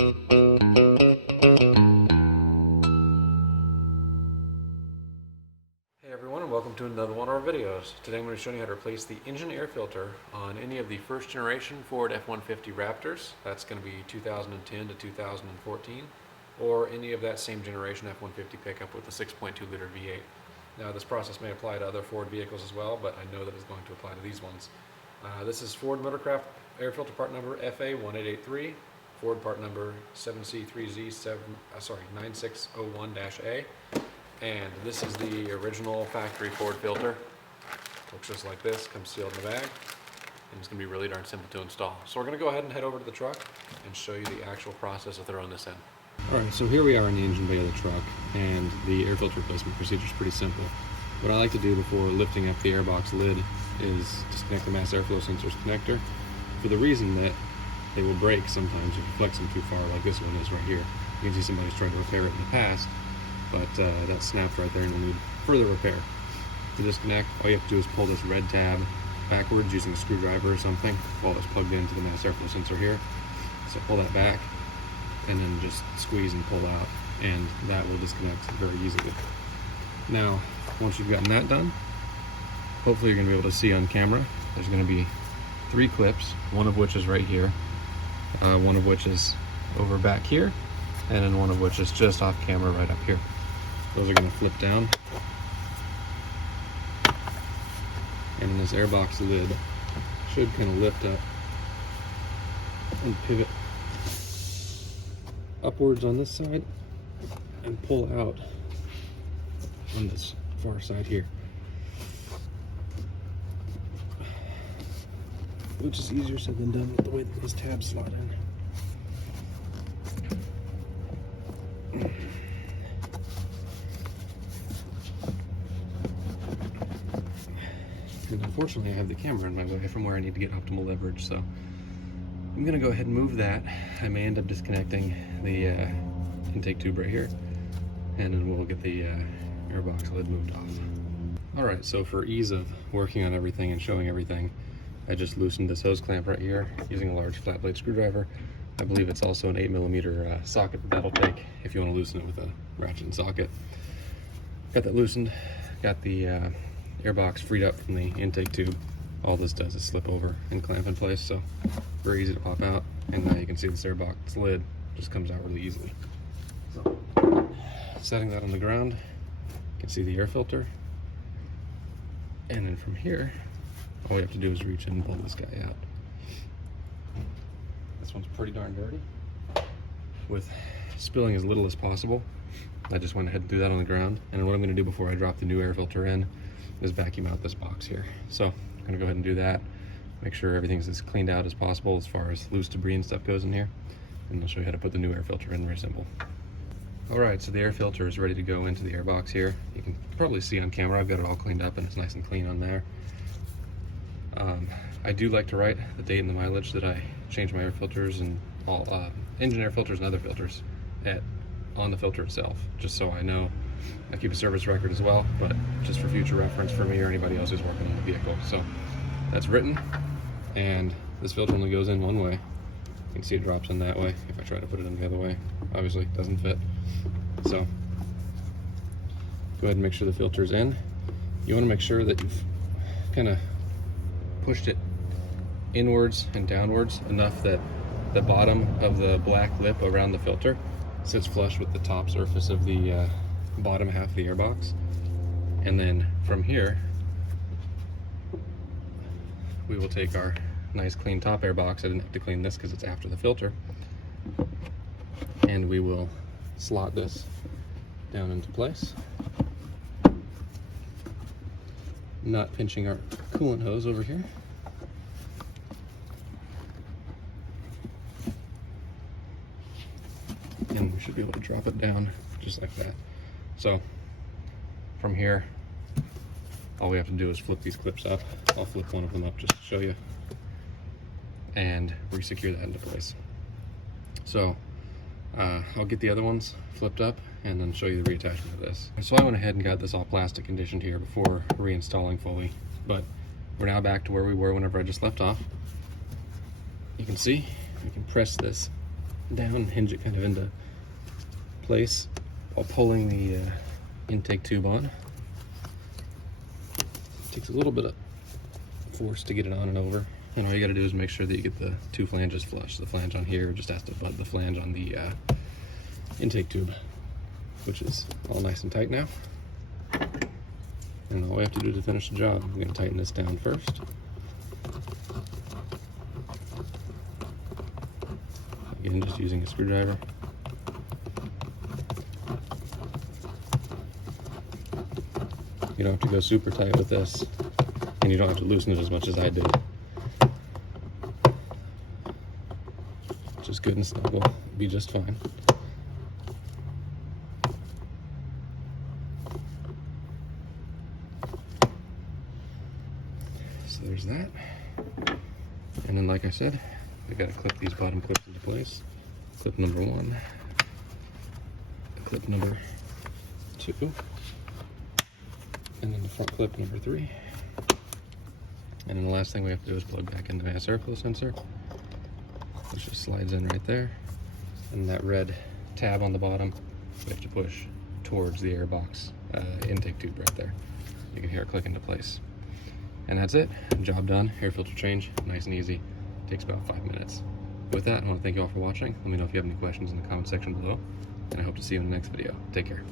Everyone, and welcome to another one of our videos. Today I'm going to show you how to replace the engine air filter on any of the first generation Ford F-150 Raptors. That's going to be 2010 to 2014, or any of that same generation F-150 pickup with the 6.2 liter V8. Now this process may apply to other Ford vehicles as well, but I know that it's going to apply to these ones. This is Ford Motorcraft air filter part number FA1883, Ford part number 7C3Z9601-A. And this is the original factory Ford filter. Looks just like this, comes sealed in the bag, and it's going to be really darn simple to install. So we're going to go ahead and head over to the truck and show you the actual process of throwing this in. Alright, so here we are in the engine bay of the truck, and the air filter replacement procedure is pretty simple. What I like to do before lifting up the airbox lid is disconnect the mass airflow sensor's connector, for the reason that they will break sometimes if you flex them too far, like this one is right here. You can see somebody's tried to repair it in the past, but that snapped right there and will need further repair. To disconnect, all you have to do is pull this red tab backwards using a screwdriver or something while it's plugged into the mass airflow sensor here. So pull that back and then just squeeze and pull out, and that will disconnect very easily. Now, once you've gotten that done, hopefully you're going to be able to see on camera, there's going to be 3 clips, one of which is right here, one of which is over back here, and then one of which is just off camera right up here. Those are going to flip down, and this airbox lid should kind of lift up and pivot upwards on this side and pull out on this far side here, which is easier said than done with the way that these tabs slot in. And unfortunately I have the camera in my way from where I need to get optimal leverage, so I'm going to go ahead and move that. I may end up disconnecting the intake tube right here, and then we'll get the airbox lid moved off. Alright, so for ease of working on everything and showing everything, I just loosened this hose clamp right here using a large flat blade screwdriver. I believe it's also an 8mm socket that'll take if you want to loosen it with a ratchet and socket. Got that loosened, got the airbox freed up from the intake tube. All this does is slip over and clamp in place, so very easy to pop out. And now you can see this airbox lid just comes out really easily. So, setting that on the ground, you can see the air filter. And then from here, all you have to do is reach in and pull this guy out. This one's pretty darn dirty. With spilling as little as possible, I just went ahead and threw that on the ground. And what I'm going to do before I drop the new air filter in is vacuum out this box here. So I'm going to go ahead and do that. Make sure everything's as cleaned out as possible as far as loose debris and stuff goes in here. And I'll show you how to put the new air filter in, very simple. Alright, so the air filter is ready to go into the airbox here. You can probably see on camera I've got it all cleaned up and it's nice and clean on there. I do like to write the date and the mileage that I change my air filters and all engine air filters and other filters on the filter itself, just so I know. I keep a service record as well, but just for future reference for me or anybody else who's working on the vehicle. So that's written, and this filter only goes in one way. You can see it drops in that way. If I try to put it in the other way, obviously it doesn't fit. So go ahead and make sure the filter's in. You want to make sure that you've kind of pushed it inwards and downwards enough that the bottom of the black lip around the filter sits flush with the top surface of the bottom half of the airbox. And then from here we will take our nice clean top airbox. I didn't have to clean this because it's after the filter, and we will slot this down into place, not pinching our coolant hose over here. And we should be able to drop it down just like that. So from here, all we have to do is flip these clips up. I'll flip one of them up just to show you, and re-secure that into place. So I'll get the other ones flipped up and then show you the reattachment of this. So I went ahead and got this all plastic conditioned here before reinstalling fully, but we're now back to where we were whenever I just left off. You can see we can press this down and hinge it kind of into place while pulling the intake tube on. It takes a little bit of force to get it on and over, and all you got to do is make sure that you get the two flanges flush. The flange on here just has to butt the flange on the intake tube, which is all nice and tight now. And all we have to do to finish the job, I'm going to tighten this down first. Again, just using a screwdriver. You don't have to go super tight with this, and you don't have to loosen it as much as I did. Just good and snuggle, be just fine. So there's that. And then, like I said, we gotta clip these bottom clips into place. Clip number 1, clip number 2, and then the front clip number 3. And then the last thing we have to do is plug back in the mass airflow sensor, which just slides in right there. And that red tab on the bottom, we have to push towards the airbox intake tube right there. You can hear it click into place. And that's it, job done. Air filter change, nice and easy. Takes about 5 minutes. With that, I want to thank you all for watching. Let me know if you have any questions in the comment section below, and I hope to see you in the next video. Take care.